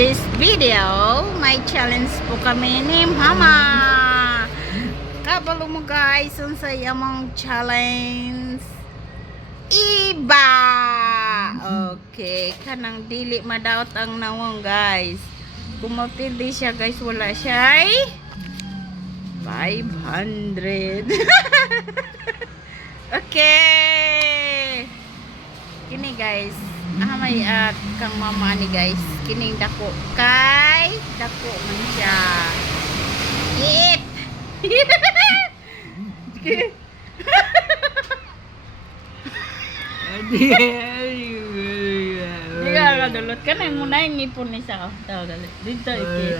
this video, may challenge po kami ni Mama. Kabalo mo guys, unsay among challenge? Iba! Okay, kanang dili madawat ang nawang guys. Kung mapili siya guys, wala siya ay 500. Okay. Kini guys, may kang mama ni guys. Kining dako kay dako man siya. Eat. Di ka kadulot ka na muna yung ngipon ni sa tao dali. Dito ikit.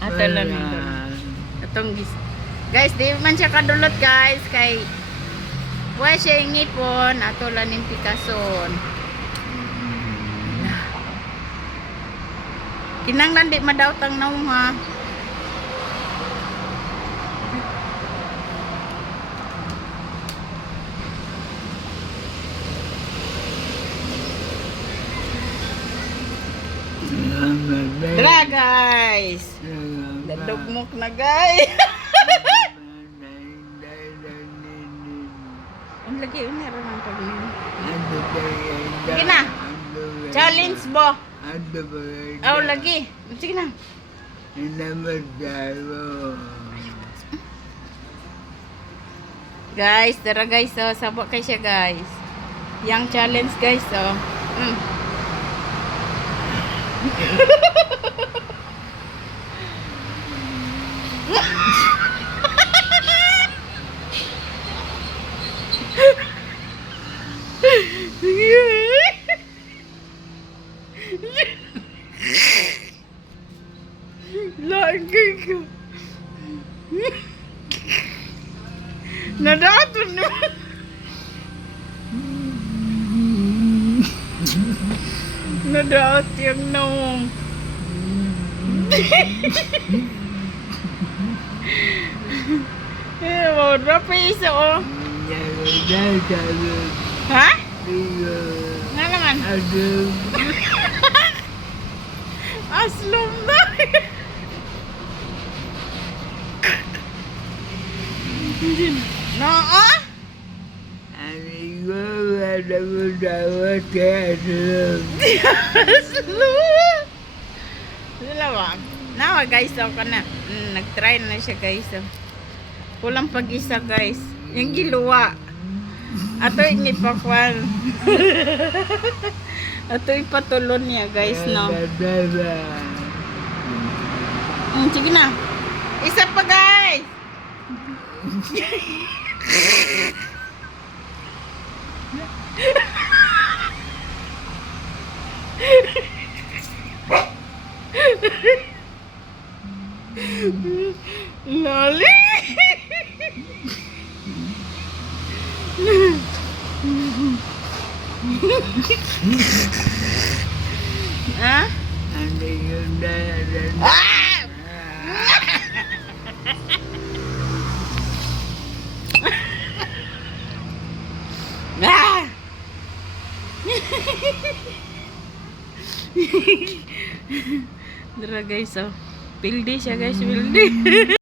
Ato lang ito. Atong guys, di man siya kadulot guys kay buhay siya yung ngipon. Ato lang yung pikason. Kinanglan di madawat ang naong ha. Dra guys. Dadugmok na guys. Ang lagi meron ang pagin. Sige na. Challenge bo. Oh lagi. Sige na. Guys, tara guys, oh, sabok kay siya guys. Yang challenge guys, oh. Lagi ka. Nadato na. Nadaot yung naong. Mau berapa iso oh? Hah? Ngalangan? Aslom na. No ah? Nawa guys, ako na nag-try na siya guys. Kulang pag-isa guys. Yung giluwa. Ato inipakwan. Ato ipatulon niya guys, no. Sige na. Isa pa guys. Loli. Ah? Ah! Dara guys, oh. Pildi siya guys, pildi.